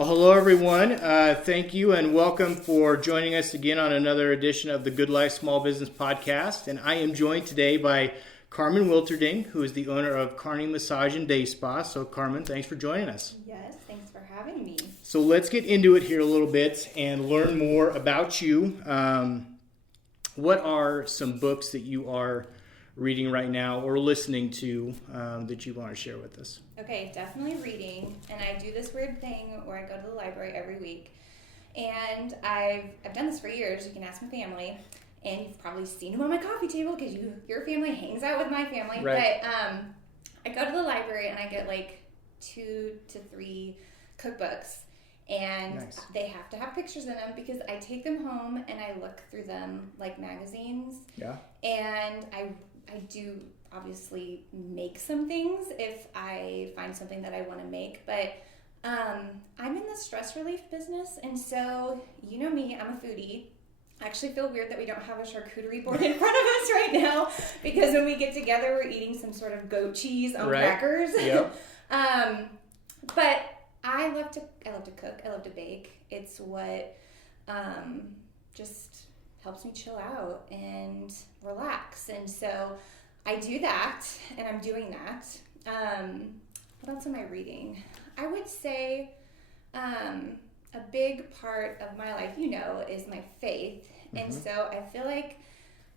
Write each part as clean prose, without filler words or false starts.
Well, hello everyone. Thank you and welcome for joining us again on another edition of the Good Life Small Business Podcast. And I am joined today by Karmen Wilterding, who is the owner of Kearney Massage and Day Spa. So Karmen, thanks for joining us. Yes, thanks for having me. So let's get into it here a little bit and learn more about you. What are some books that you are reading right now or listening to that you want to share with us? Okay, definitely reading, and I do this weird thing where I go to the library every week, and I've done this for years. You can ask my family, and you've probably seen them on my coffee table because your family hangs out with my family. Right. But I go to the library and I get like 2 to 3 cookbooks, and Nice. they have to have pictures in them because I take them home and I look through them like magazines. Yeah. And I do obviously make some things if I find something that I want to make, but I'm in the stress relief business, and so you know me, I'm a foodie. I actually feel weird that we don't have a charcuterie board in front of us right now because when we get together we're eating some sort of goat cheese on crackers. Yep. But I love to cook, I love to bake. It's what just helps me chill out and relax. And so I do that, and I'm doing that. What else am I reading? I would say a big part of my life, is my faith. Mm-hmm. And so I feel like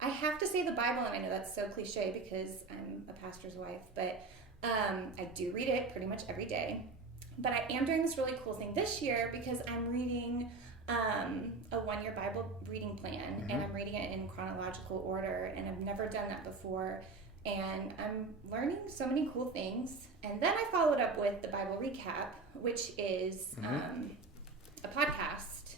I have to say the Bible, and I know that's so cliche because I'm a pastor's wife, but I do read it pretty much every day. But I am doing this really cool thing this year because I'm reading a 1-year Bible reading plan, mm-hmm. and I'm reading it in chronological order, and I've never done that before, and I'm learning so many cool things. And then I followed up with the Bible recap, which is mm-hmm. a podcast,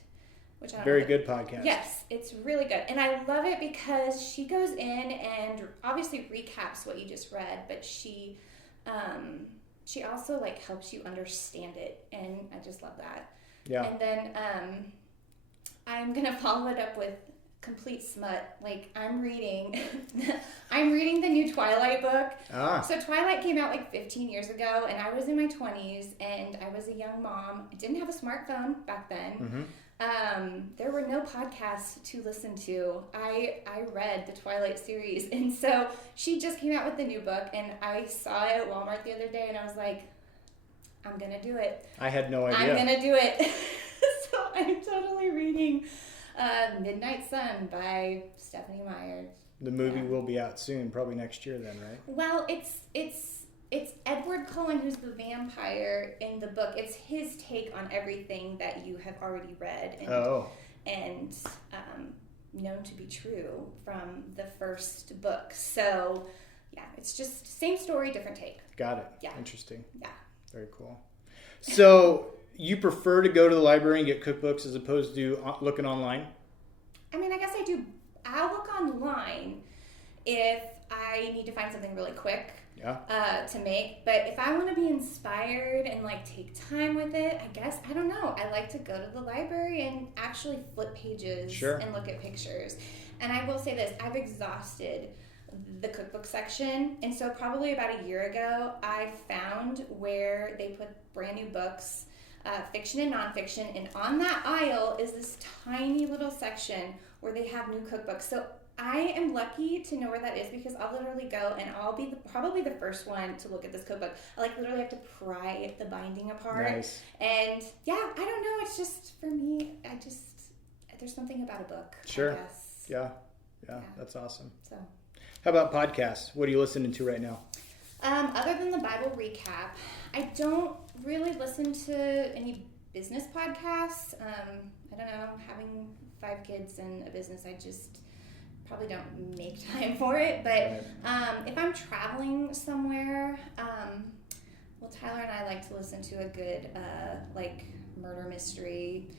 which I don't Very know good podcast. Yes, it's really good, and I love it because she goes in and obviously recaps what you just read, but she also helps you understand it, and I just love that. Yeah. And then I'm gonna follow it up with complete smut. I'm reading the new Twilight book. So Twilight came out 15 years ago, and I was in my 20s, and I was a young mom. I didn't have a smartphone back then. Mm-hmm. There were no podcasts to listen to. I read the Twilight series, and so she just came out with the new book, and I saw it at Walmart the other day, and I was like, I'm gonna do it. I had no idea. I'm gonna do it. So I'm totally reading Midnight Sun by Stephanie Meyer. The movie will be out soon, probably next year then, right? Well, it's Edward Cullen who's the vampire in the book. It's his take on everything that you have already read and known to be true from the first book. So yeah, it's just same story, different take. Got it. Yeah. Interesting. Yeah. Very cool. So you prefer to go to the library and get cookbooks as opposed to looking online? I mean, I guess I do. I'll look online if I need to find something really quick to make. But if I want to be inspired and take time with it, I guess, I don't know. I like to go to the library and actually flip pages and look at pictures. And I will say this, I've exhausted the cookbook section, and so probably about a year ago I found where they put brand new books, fiction and nonfiction, and on that aisle is this tiny little section where they have new cookbooks. So I am lucky to know where that is because I'll literally go and I'll be probably the first one to look at this cookbook. I literally have to pry the binding apart. Nice. And yeah, I don't know, it's just for me, there's something about a book. Sure. I guess. Yeah, that's awesome. So how about podcasts? What are you listening to right now? Other than the Bible recap, I don't really listen to any business podcasts. I don't know, having 5 kids and a business, I just probably don't make time for it. But if I'm traveling somewhere, Tyler and I like to listen to a good murder mystery.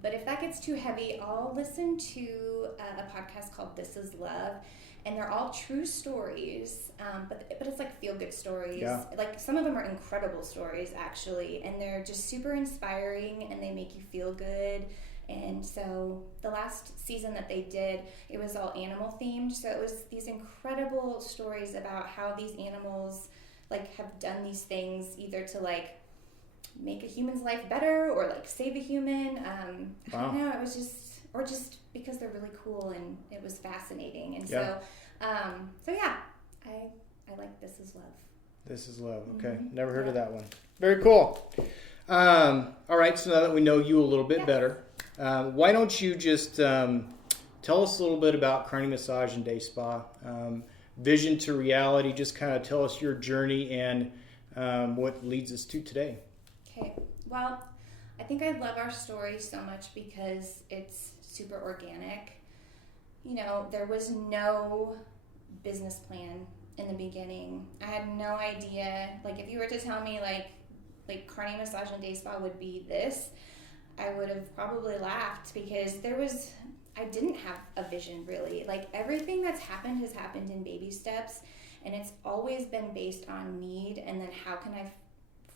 But if that gets too heavy, I'll listen to a podcast called This Is Love. And they're all true stories, but it's feel-good stories. Yeah. Some of them are incredible stories, actually, and they're just super inspiring, and they make you feel good. And so the last season that they did, it was all animal-themed, so it was these incredible stories about how these animals, have done these things either to, make a human's life better or like save a human. I don't know. It was just because they're really cool and it was fascinating. And so yeah, I like This Is Love. This Is Love. Okay. Mm-hmm. Never heard of that one. Very cool. All right. So now that we know you a little bit better, why don't you just tell us a little bit about Kearney Massage and Day Spa, vision to reality. Just kind of tell us your journey and what leads us to today. Okay. Well, I think I love our story so much because it's super organic. You know, there was no business plan in the beginning. I had no idea. Like, if you were to tell me, like Kearney Massage and Day Spa would be this, I would have probably laughed because I didn't have a vision, really. Like, everything that's happened has happened in baby steps, and it's always been based on need, and then how can I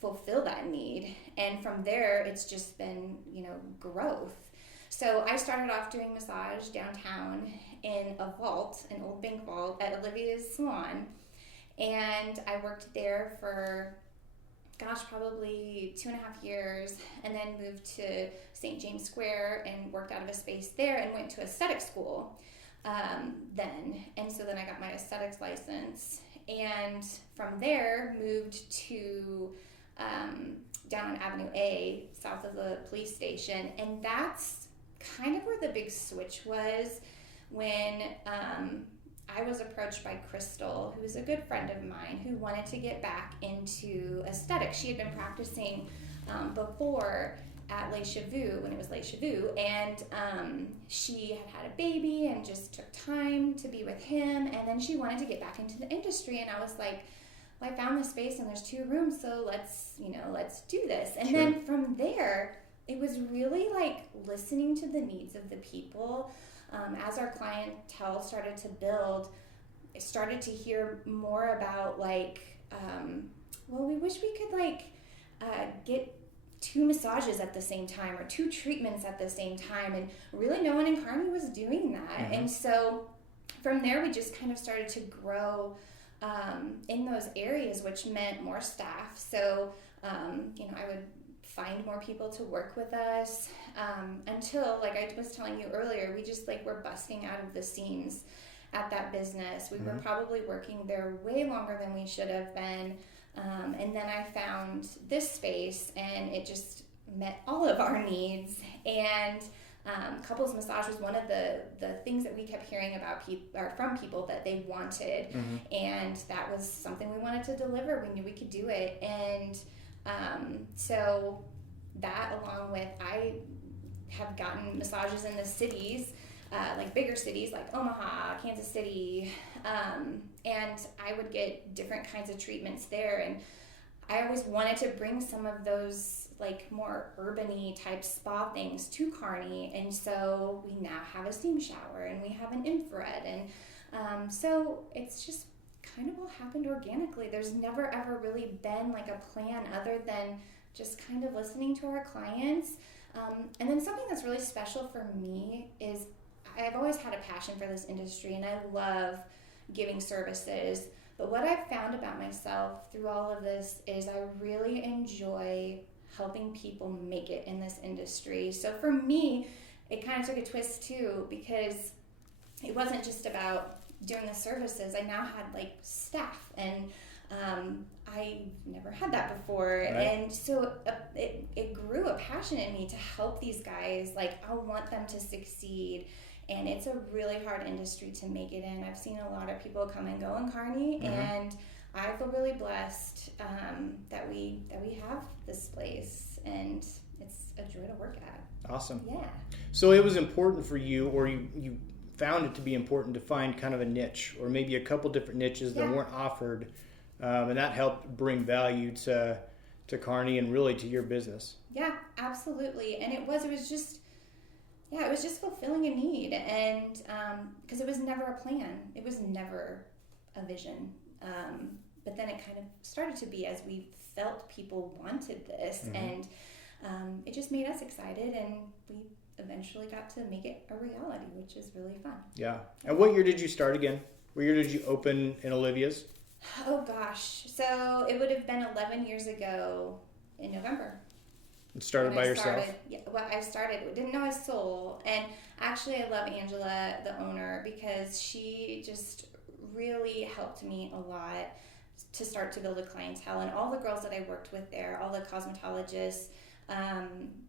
fulfill that need? And from there, it's just been, growth. So I started off doing massage downtown in a vault, an old bank vault at Olivia's salon. And I worked there for, probably 2.5 years, and then moved to St. James Square and worked out of a space there and went to aesthetic school then. And so then I got my aesthetics license. And from there, moved to down on Avenue A, south of the police station. And that's kind of where the big switch was when I was approached by Crystal, who is a good friend of mine, who wanted to get back into aesthetics. She had been practicing before at Les Cheveux, when it was Les Cheveux, and she had a baby and just took time to be with him, and then she wanted to get back into the industry. And I was like, well, I found this space and there's 2 rooms, so let's do this. And Sure. Then from there, it was really like listening to the needs of the people. As our clientele started to build, I started to hear more about we wish we could get 2 massages at the same time or 2 treatments at the same time, and really no one in Kearney was doing that. Mm-hmm. And so from there, we just kind of started to grow in those areas, which meant more staff. So I would find more people to work with us until, like I was telling you earlier, we just were busting out of the seams at that business. We were probably working there way longer than we should have been. And then I found this space, and it just met all of our needs. And couples massage was one of the things that we kept hearing about from people that they wanted. Mm-hmm. And that was something we wanted to deliver. We knew we could do it. And so that, along with, I have gotten massages in the cities, bigger cities like Omaha, Kansas City, and I would get different kinds of treatments there. And I always wanted to bring some of those more urban-y type spa things to Kearney. And so we now have a steam shower and we have an infrared. And so it's just kind of all happened organically. There's never ever really been a plan other than just kind of listening to our clients. And then something that's really special for me is I've always had a passion for this industry, and I love giving services. But what I've found about myself through all of this is I really enjoy helping people make it in this industry. So for me, it kind of took a twist too, because it wasn't just about doing the services. I now had staff, and I never had that before. Right. And so it grew a passion in me to help these guys. I want them to succeed. And it's a really hard industry to make it in. I've seen a lot of people come and go in Kearney, mm-hmm. and I feel really blessed that we have this place, and it's a joy to work at. Awesome. Yeah. So it was important for you, or you found it to be important to find kind of a niche, or maybe a couple different niches that weren't offered, and that helped bring value to Kearney and really to your business. Yeah, absolutely. And it was just fulfilling a need, and because it was never a plan, it was never a vision, but then it kind of started to be as we felt people wanted this, mm-hmm. and it just made us excited, and we eventually got to make it a reality, which is really fun. Yeah. And what year did you start again? What year did you open in Olivia's? Oh gosh, so it would have been 11 years ago in November. And started by yourself? Yeah, well, I didn't know a soul. And actually, I love Angela, the owner, because she just really helped me a lot to start to build a clientele. And all the girls that I worked with there, all the cosmetologists,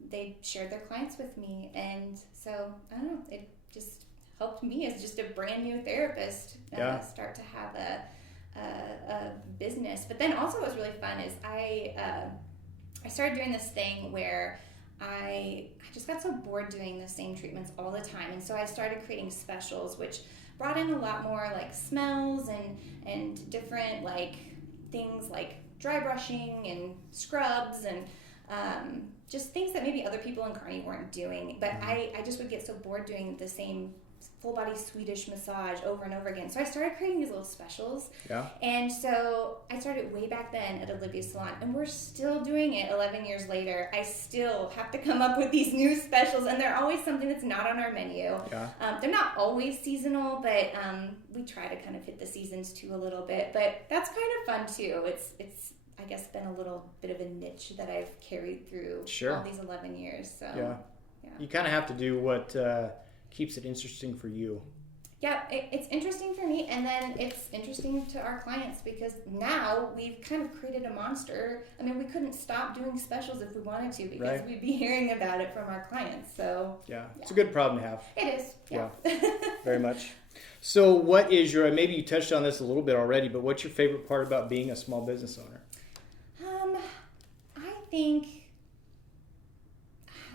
they shared their clients with me. And so, I don't know, it just helped me as just a brand new therapist start to have a business. But then also what was really fun is I started doing this thing where I just got so bored doing the same treatments all the time. And so I started creating specials, which brought in a lot more like smells and different like things like dry brushing and scrubs and just things that maybe other people in Kearney weren't doing. But I just would get so bored doing the same full body Swedish massage over and over again. So I started creating these little specials. Yeah. And so I started way back then at Olivia's Salon, and we're still doing it 11 years later. I still have to come up with these new specials, and they're always something that's not on our menu. Yeah. They're not always seasonal, but we try to kind of hit the seasons too a little bit. But that's kind of fun too. It's I guess been a little bit of a niche that I've carried through all these 11 years. So yeah. You kind of have to do what keeps it interesting for you. Yeah, it's interesting for me, and then it's interesting to our clients because now we've kind of created a monster. I mean, we couldn't stop doing specials if we wanted to because we'd be hearing about it from our clients. So yeah, it's a good problem to have. It is. Yeah. Very much. So what is maybe you touched on this a little bit already, but what's your favorite part about being a small business owner?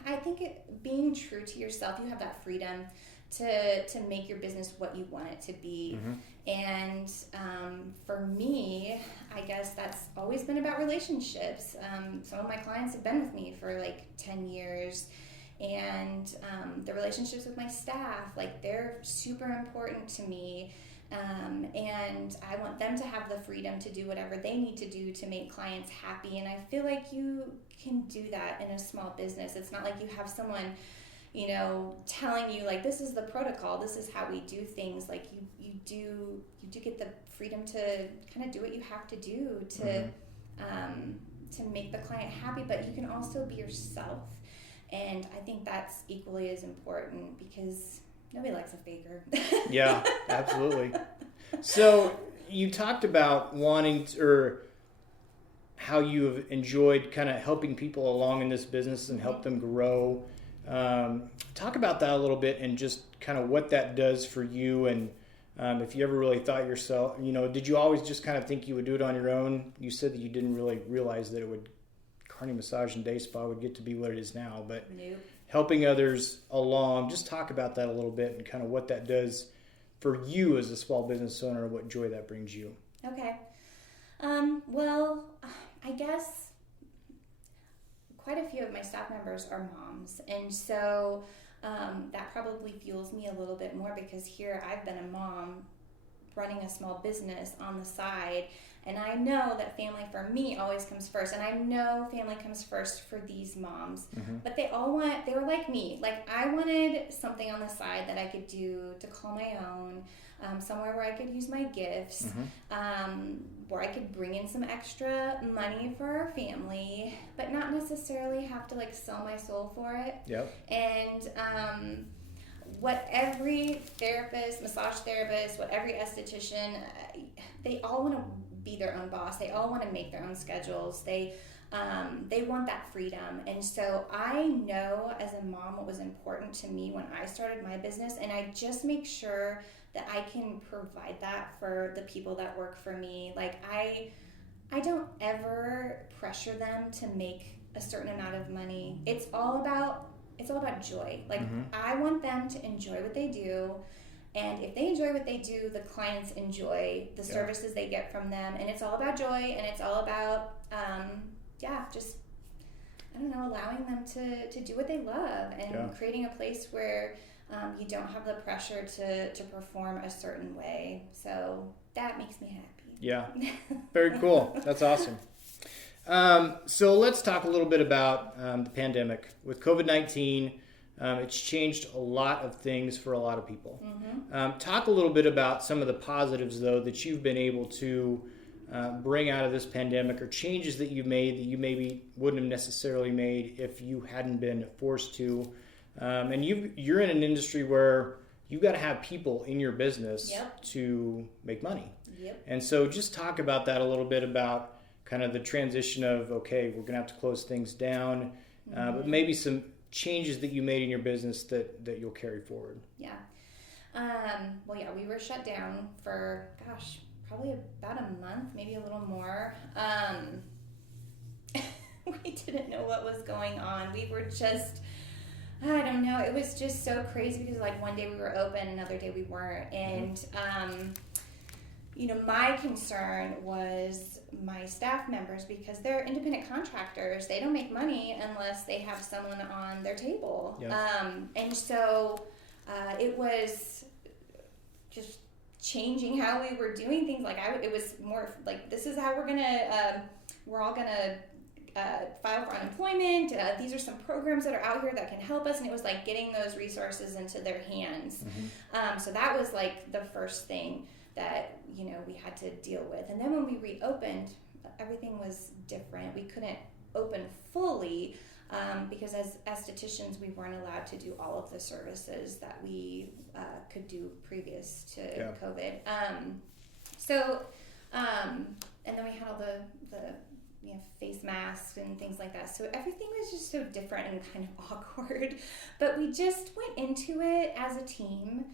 I think being true to yourself, you have that freedom to make your business what you want it to be. Mm-hmm. And for me, I guess that's always been about relationships. Some of my clients have been with me for like 10 years. And the relationships with my staff, like they're super important to me. And I want them to have the freedom to do whatever they need to do to make clients happy. And I feel like you can do that in a small business. It's not like you have someone, telling you like, this is the protocol, this is how we do things. Like you do get the freedom to kind of do what you have to do to make the client happy, but you can also be yourself. And I think that's equally as important because nobody likes a faker. Yeah, absolutely. So you talked about or how you have enjoyed kind of helping people along in this business and help them grow. Talk about that a little bit and just kind of what that does for you. And if you ever really thought yourself, did you always just kind of think you would do it on your own? You said that you didn't really realize that Kearney Massage and Day Spa would get to be what it is now, but nope. Helping others along, just talk about that a little bit and kind of what that does for you as a small business owner and what joy that brings you. Okay. Well, I guess quite a few of my staff members are moms, and so that probably fuels me a little bit more because here I've been a mom running a small business on the side, and I know that family for me always comes first, and I know family comes first for these moms. Mm-hmm. But they were like me. Like I wanted something on the side that I could do to call my own, somewhere where I could use my gifts, mm-hmm. Where I could bring in some extra money for our family, but not necessarily have to like sell my soul for it. Yep. And what every therapist, massage therapist, what every esthetician, they all want to be their own boss. They all want to make their own schedules. They want that freedom. And so I know as a mom what was important to me when I started my business, and I just make sure that I can provide that for the people that work for me. Like I don't ever pressure them to make a certain amount of money. It's all about joy. Like mm-hmm. I want them to enjoy what they do, and if they enjoy what they do, the clients enjoy the services they get from them, and it's all about joy, and it's all about just allowing them to do what they love, and creating a place where you don't have the pressure to perform a certain way. So that makes me happy. Yeah, very cool. That's awesome. So let's talk a little bit about the pandemic. With COVID-19, it's changed a lot of things for a lot of people. Mm-hmm. Talk a little bit about some of the positives, though, that you've been able to bring out of this pandemic, or changes that you've made that you maybe wouldn't have necessarily made if you hadn't been forced to. And you're in an industry where you've got to have people in your business to make money. Yep. And so just talk about that a little bit, about kind of the transition of, okay, we're going to have to close things down, but maybe some changes that you made in your business that you'll carry forward. Yeah. We were shut down for, probably about a month, maybe a little more. We didn't know what was going on. We were just, I don't know. It was just so crazy because like one day we were open, another day we weren't. And, my concern was my staff members, because they're independent contractors. They don't make money unless they have someone on their table. Yeah. And so it was just changing how we were doing things. Like it was more like, this is how we're all gonna file for unemployment. These are some programs that are out here that can help us. And it was like getting those resources into their hands. So that was like the first thing that, we had to deal with. And then when we reopened, everything was different. We couldn't open fully because as estheticians, we weren't allowed to do all of the services that we could do previous to COVID. And then we had all the face masks and things like that. So everything was just so different and kind of awkward. But we just went into it as a team.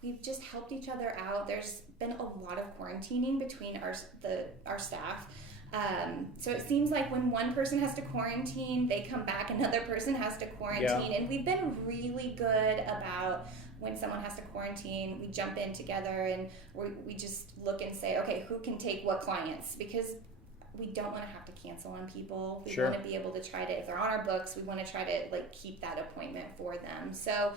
We've just helped each other out. There's been a lot of quarantining between our staff. So it seems like when one person has to quarantine, they come back, another person has to quarantine. And we've been really good about when someone has to quarantine, we jump in together and we just look and say, okay, who can take what clients? Because we don't want to have to cancel on people. We want to be able to try to, if they're on our books, we want to try to like keep that appointment for them. So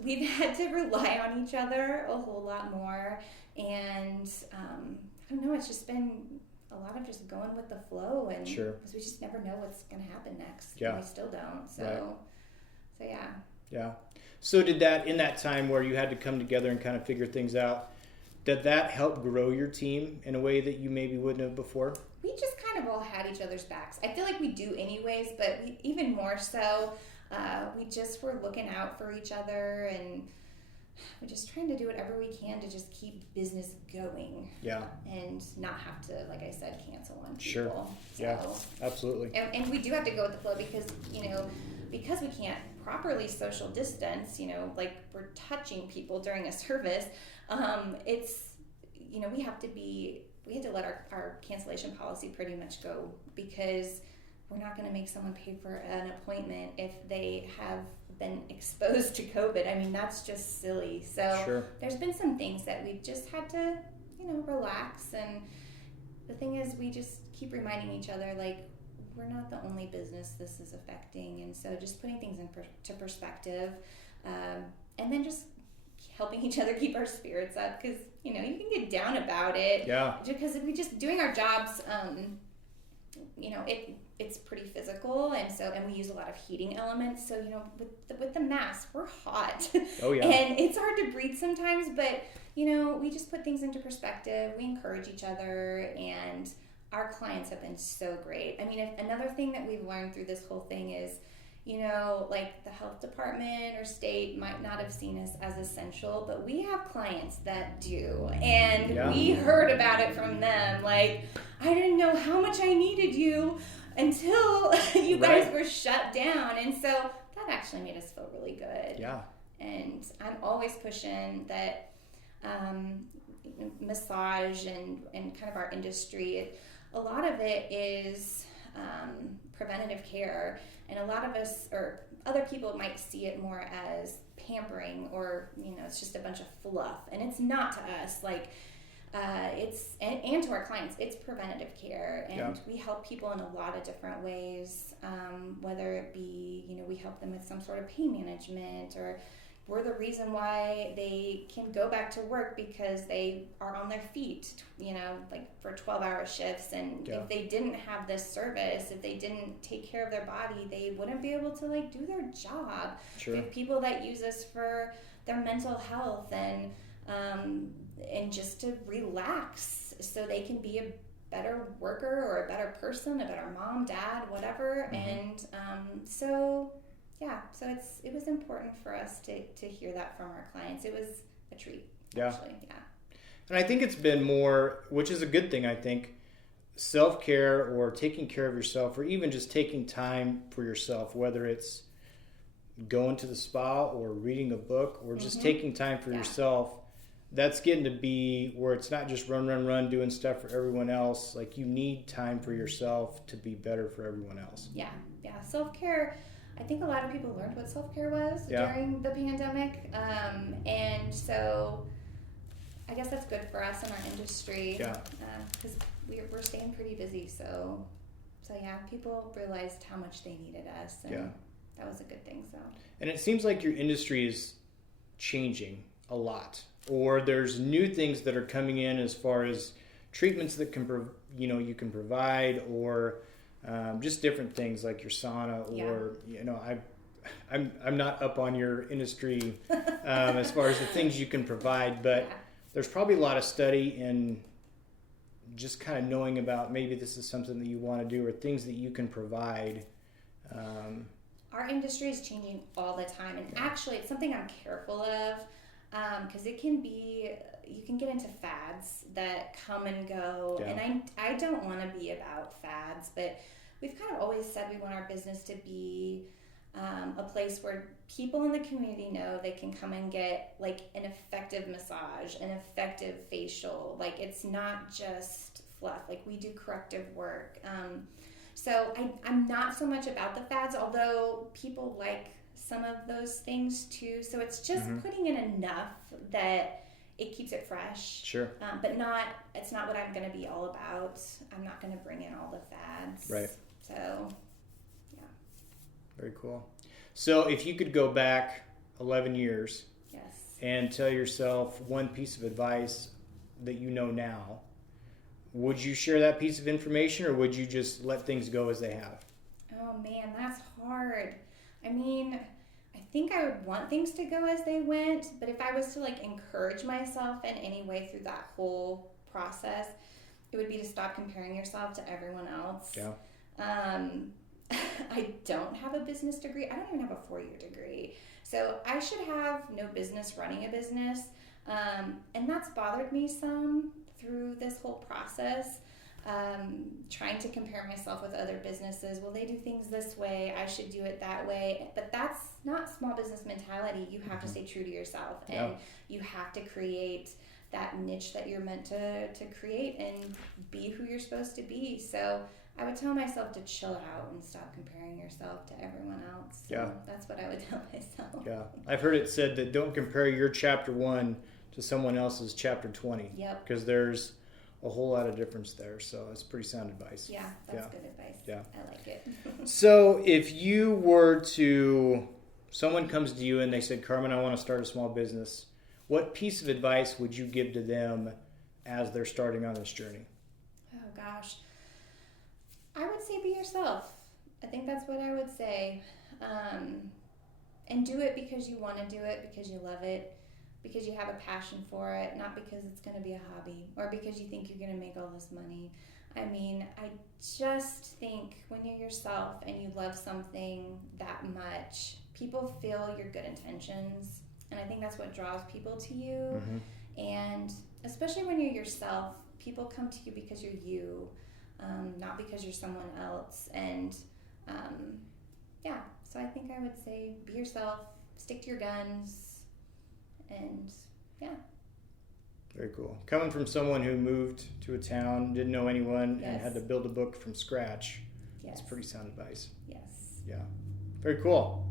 we've had to rely on each other a whole lot more. And I don't know, it's just been a lot of just going with the flow, and because we just never know what's going to happen next. And we still don't. So yeah. Yeah. So did that, in that time where you had to come together and kind of figure things out, did that help grow your team in a way that you maybe wouldn't have before? We just kind of all had each other's backs. I feel like we do anyways, but even more so, we just were looking out for each other, and we're just trying to do whatever we can to just keep business going. Yeah. And not have to, like I said, cancel on people. Sure. Yeah, absolutely. And we do have to go with the flow because, because we can't properly social distance, like we're touching people during a service, it's, we had to let our cancellation policy pretty much go, because we're not going to make someone pay for an appointment if they have been exposed to COVID. I mean, that's just silly. So there's been some things that we've just had to, relax. And the thing is, we just keep reminding each other, like, we're not the only business this is affecting. And so just putting things into perspective, and then just helping each other keep our spirits up, because, you can get down about it. Yeah. Because if we just doing our jobs, it's pretty physical, and we use a lot of heating elements. So, with the mask, we're hot. Oh, yeah. And it's hard to breathe sometimes, but, we just put things into perspective. We encourage each other, and our clients have been so great. I mean, another thing that we've learned through this whole thing is, like the health department or state might not have seen us as essential, but we have clients that do. And we heard about it from them. Like, I didn't know how much I needed you until you guys were shut down. And so that actually made us feel really good. Yeah. And I'm always pushing that massage and kind of our industry, a lot of it is preventative care. And a lot of us, or other people, might see it more as pampering, or, it's just a bunch of fluff. And it's not to us. Like, it's, and to our clients, it's preventative care. And we help people in a lot of different ways, whether it be, we help them with some sort of pain management, or we're the reason why they can go back to work because they are on their feet, like for 12-hour shifts. And if they didn't have this service, if they didn't take care of their body, they wouldn't be able to like do their job. We have people that use us for their mental health, and and just to relax so they can be a better worker or a better person, a better mom, dad, whatever. And so it was important for us to hear that from our clients. It was a treat, actually. Yeah. And I think it's been more, which is a good thing, I think, self-care or taking care of yourself, or even just taking time for yourself, whether it's going to the spa or reading a book or just taking time for yourself. That's getting to be where it's not just run, doing stuff for everyone else. Like, you need time for yourself to be better for everyone else. Yeah. Self-care, I think a lot of people learned what self-care was during the pandemic. And so I guess that's good for us in our industry. Because we're staying pretty busy. So people realized how much they needed us. And that was a good thing. So. And it seems like your industry is changing a lot. Or there's new things that are coming in as far as treatments that you can provide, or just different things like your sauna, or I'm not up on your industry as far as the things you can provide, but there's probably a lot of study in just kind of knowing about maybe this is something that you want to do, or things that you can provide. Our industry is changing all the time, and actually it's something I'm careful of. Because you can get into fads that come and go, and I don't want to be about fads, but we've kind of always said we want our business to be a place where people in the community know they can come and get like an effective massage, an effective facial. Like, it's not just fluff. Like, we do corrective work. So I'm not so much about the fads, although people like some of those things too. So it's just putting in enough that it keeps it fresh. Sure. But it's not what I'm going to be all about. I'm not going to bring in all the fads. Right. So, yeah. Very cool. So if you could go back 11 years and tell yourself one piece of advice that you know now, would you share that piece of information, or would you just let things go as they have? Oh man, that's hard. I mean, I think I would want things to go as they went, but if I was to like encourage myself in any way through that whole process, it would be to stop comparing yourself to everyone else. Yeah. I don't have a business degree. I don't even have a 4-year degree. So I should have no business running a business. And that's bothered me some through this whole process. Trying to compare myself with other businesses. Well, they do things this way, I should do it that way. But that's not small business mentality. You have to stay true to yourself, and you have to create that niche that you're meant to create and be who you're supposed to be. So I would tell myself to chill out and stop comparing yourself to everyone else. So that's what I would tell myself. Yeah. I've heard it said that don't compare your chapter 1 to someone else's chapter 20. Yep. Because there's a whole lot of difference there. So it's pretty sound advice. Yeah, that's good advice. Yeah. I like it. So if someone comes to you and they said, Karmen, I want to start a small business, what piece of advice would you give to them as they're starting on this journey? Oh gosh. I would say be yourself. I think that's what I would say. And do it because you want to do it, because you love it, because you have a passion for it, not because it's going to be a hobby or because you think you're going to make all this money. I mean, I just think when you're yourself and you love something that much, people feel your good intentions. And I think that's what draws people to you. And especially when you're yourself, people come to you because you're you, not because you're someone else. And so I think I would say be yourself, stick to your guns, and Very cool. Coming from someone who moved to a town, didn't know anyone, and had to build a book from scratch, that's pretty sound advice. Yes. Yeah. Very cool.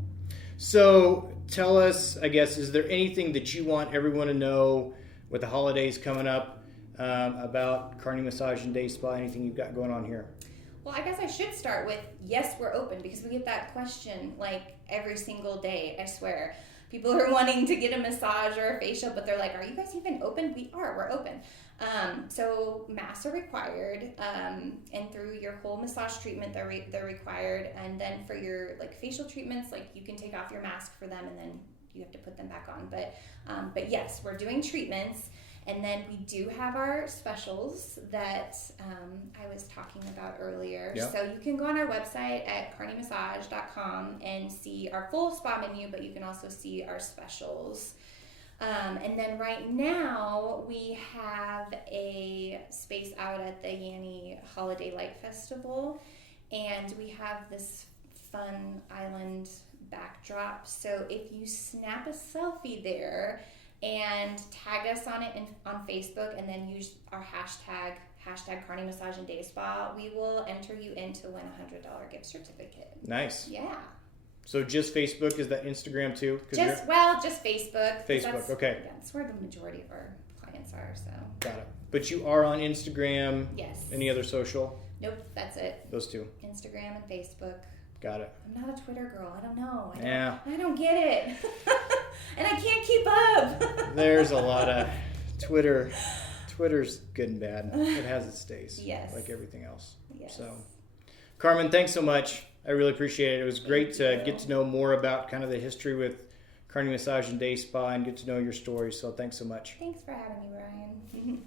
So tell us, I guess, is there anything that you want everyone to know with the holidays coming up about Kearney Massage and Day Spa, anything you've got going on here? Well, I guess I should start with, yes, we're open, because we get that question like every single day, I swear. People are wanting to get a massage or a facial, but they're like, are you guys even open? We're open. So masks are required, and through your whole massage treatment, they're required. And then for your like facial treatments, like you can take off your mask for them, and then you have to put them back on. But yes, we're doing treatments. And then we do have our specials that I was talking about earlier. Yep. So you can go on our website at kearneymassage.com and see our full spa menu, but you can also see our specials. And then right now we have a space out at the Yanni Holiday Light Festival, and we have this fun island backdrop. So if you snap a selfie there and tag us on it on Facebook, and then use our hashtag Kearney Massage and Day Spa, we will enter you in to win a $100 gift certificate. Nice. Yeah. So just Facebook? Is that Instagram too? Just Facebook. Facebook, okay. Yeah, that's where the majority of our clients are, so. Got it. But you are on Instagram? Yes. Any other social? Nope, that's it. Those two. Instagram and Facebook. Got it. I'm not a Twitter girl. I don't know. Yeah. I don't get it. And I can't keep up. There's a lot of Twitter. Twitter's good and bad. It has its days. Yes. Like everything else. Yes. So, Karmen, thanks so much. I really appreciate it. It was great to get to know more about kind of the history with Kearney Massage and Day Spa and get to know your story. So thanks so much. Thanks for having me, Brian.